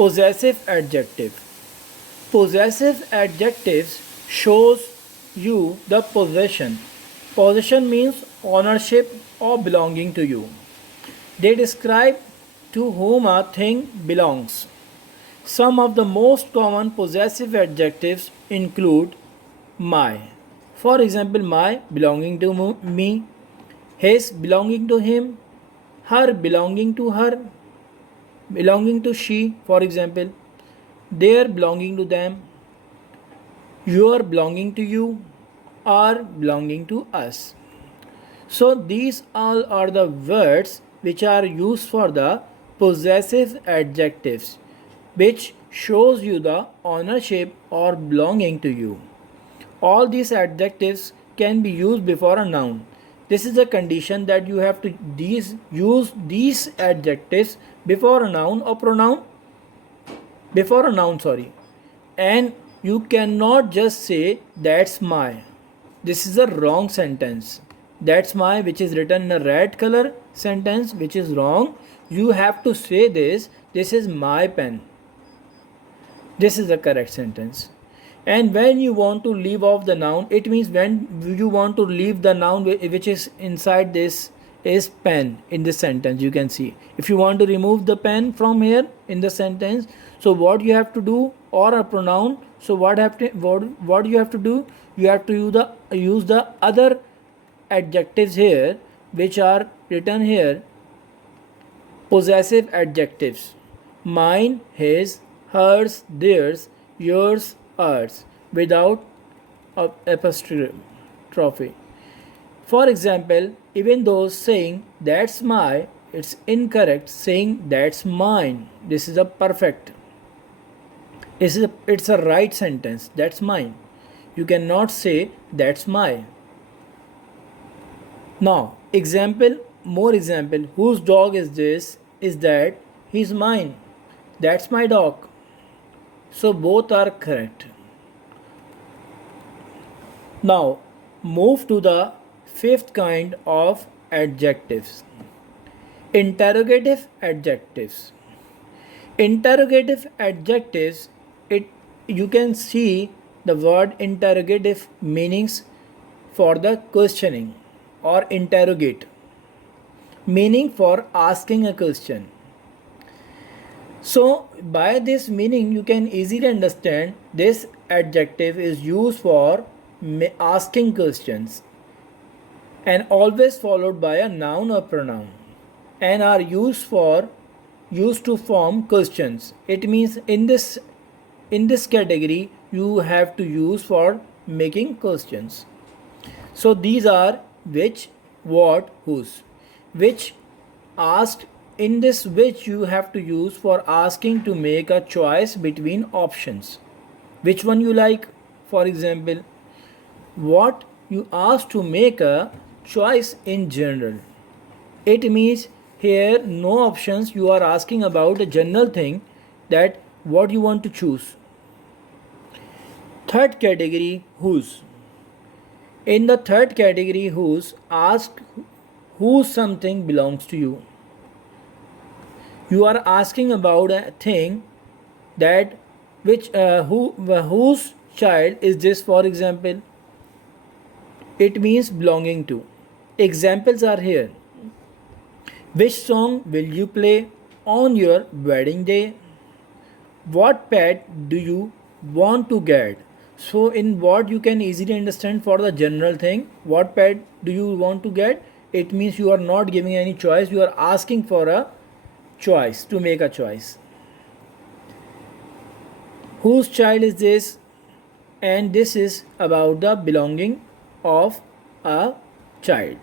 Possessive adjective. Possessive adjectives shows you the possession. Possession means ownership or belonging to you. They describe to whom a thing belongs. Some of the most common possessive adjectives include my. For example, my belonging to me, his belonging to him, her belonging to her, belonging to she, for example, their belonging to them, your belonging to you, our belonging to us. So these all are the words which are used for the possessive adjectives, which shows you the ownership or belonging to you. All these adjectives can be used before a noun. This is a condition that you have to use these adjectives before a noun or pronoun. Before a noun, sorry. And you cannot just say that's my. This is a wrong sentence. That's my, which is written in a red color sentence, which is wrong. You have to say this is my pen. This is the correct sentence. And when you want to leave off the noun, it means when you want to leave the noun which is inside this is pen in this sentence, you can see. If you want to remove the pen from here in the sentence, so what you have to do, or a pronoun, so what you have to do, you have to use the other adjectives here which are written here, possessive adjectives: mine, his, hers, theirs, yours, ours, without apostrophe. For example, even though saying that's my, it's incorrect saying that's mine. This is a perfect. It's a right sentence. That's mine. You cannot say that's my. Now, more example. Whose dog is this? Is that? He's mine. That's my dog. So both are correct. Now, move to the fifth kind of adjectives. Interrogative adjectives. Interrogative adjectives, you can see the word interrogative meanings for the questioning or interrogate, meaning for asking a question. So by this meaning you can easily understand this adjective is used for asking questions and always followed by a noun or pronoun, and are used to form questions. It means in this category you have to use for making questions. So these are which, what, whose. Which, asked. In this which you have to use for asking to make a choice between options. Which one you like? For example, what, you ask to make a choice in general. It means here no options, you are asking about a general thing, that what you want to choose. Third category, whose. In the third category, whose, ask who something belongs to you. You are asking about a thing that whose child is this, for example. It means belonging to. Examples are here. Which song will you play on your wedding day? What pet do you want to get? So in what you can easily understand for the general thing, what pet do you want to get? It means you are not giving any choice, you are asking for a choice, to make a choice. Whose child is this? And this is about the belonging of a child.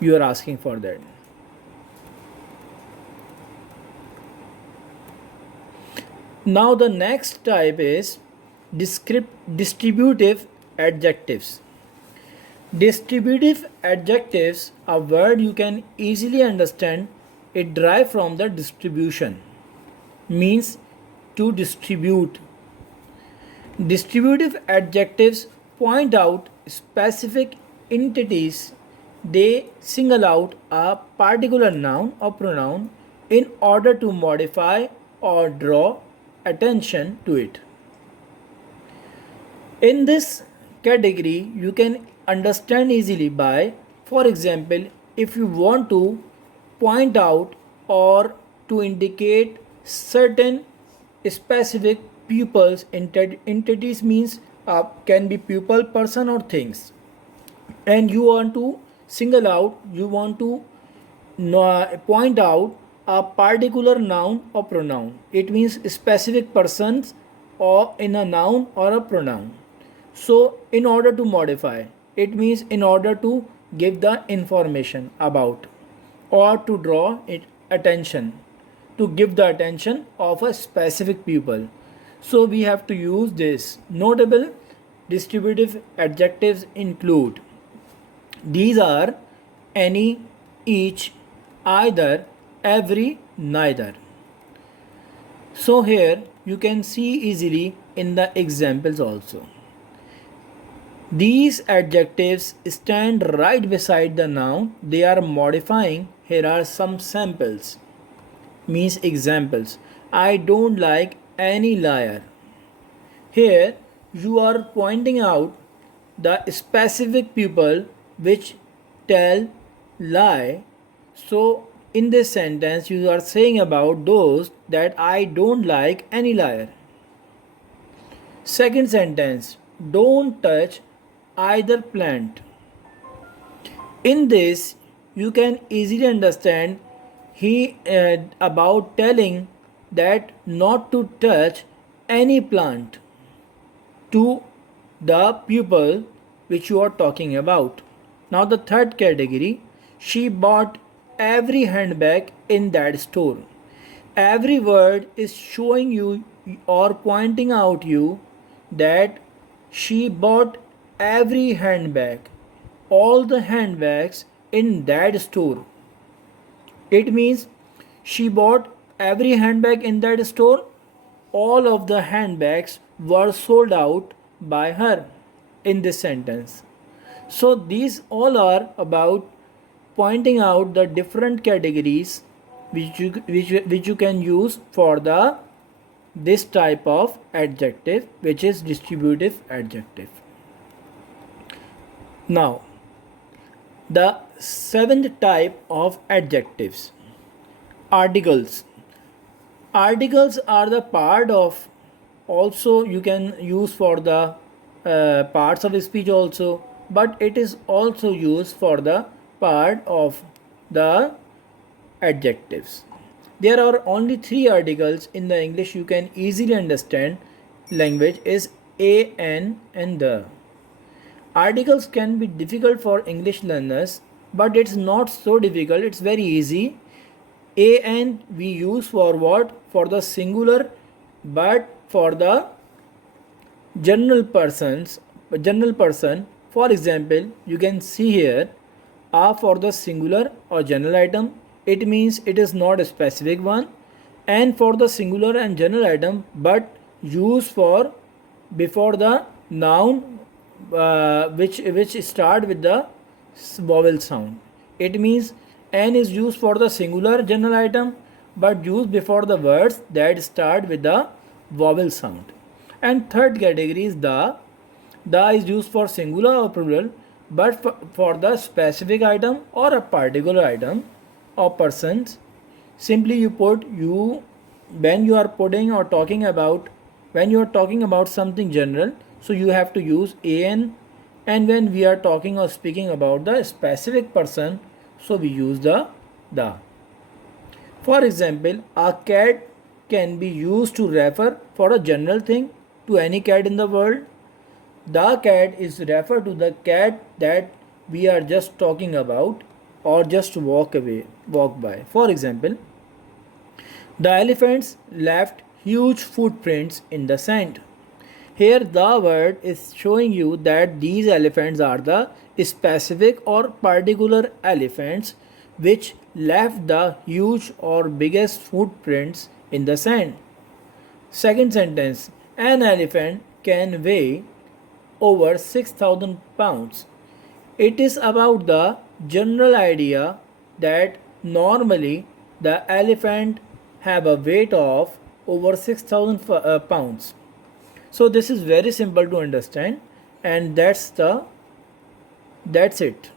You are asking for that. Now the next type is distributive adjectives. Distributive adjectives, a word you can easily understand. It derives from the distribution, means to distribute. Distributive adjectives point out specific entities. They single out a particular noun or pronoun in order to modify or draw attention to it. In this category, you can understand easily by, for example, if you want to point out or to indicate certain specific pupils, entities means can be pupil, person or things, and you want to single out, you want to point out a particular noun or pronoun. It means specific persons or in a noun or a pronoun. So in order to modify, it means in order to give the information about or to draw it attention, to give the attention of a specific pupil. So we have to use this. Notable distributive adjectives include, these are any, each, either, every, neither. So here you can see easily in the examples also. These adjectives stand right beside the noun they are modifying. Here are some samples, means examples. I don't like any liar. Here you are pointing out the specific people which tell lie. So in this sentence you are saying about those that I don't like any liar. Second sentence, don't touch either plant. In this you can easily understand he about telling that not to touch any plant to the pupil which you are talking about. Now the third category, she bought every handbag in that store. Every word is showing you or pointing out you that she bought every handbag, all the handbags in that store. It means she bought every handbag in that store. All of the handbags were sold out by her in this sentence. So these all are about pointing out the different categories which you can use for the this type of adjective, which is distributive adjective. Now the seventh type of adjectives, articles. Articles are the part of, also you can use for the parts of speech also, but it is also used for the part of the adjectives. There are only three articles in the English you can easily understand language is a, an and the. Articles can be difficult for English learners, but it's not so difficult, it's very easy. A and we use for what? For the singular, but for the general person. For example, you can see here a for the singular or general item, it means it is not a specific one, and for the singular and general item but used for before the noun which start with the vowel sound. It means an is used for the singular general item but used before the words that start with the vowel sound. And third category is the. The is used for singular or plural but for the specific item or a particular item or persons. Simply you put you when you are putting or talking about, when you are talking about something general, so you have to use an, and when we are talking or speaking about the specific person, so we use the. For example, a cat can be used to refer for a general thing to any cat in the world. The cat is referred to the cat that we are just talking about or just walk by. For example, the elephants left huge footprints in the sand. Here the word is showing you that these elephants are the specific or particular elephants which left the huge or biggest footprints in the sand. Second sentence, an elephant can weigh over 6,000 pounds. It is about the general idea that normally the elephant have a weight of over 6,000 pounds. So this is very simple to understand, and that's it.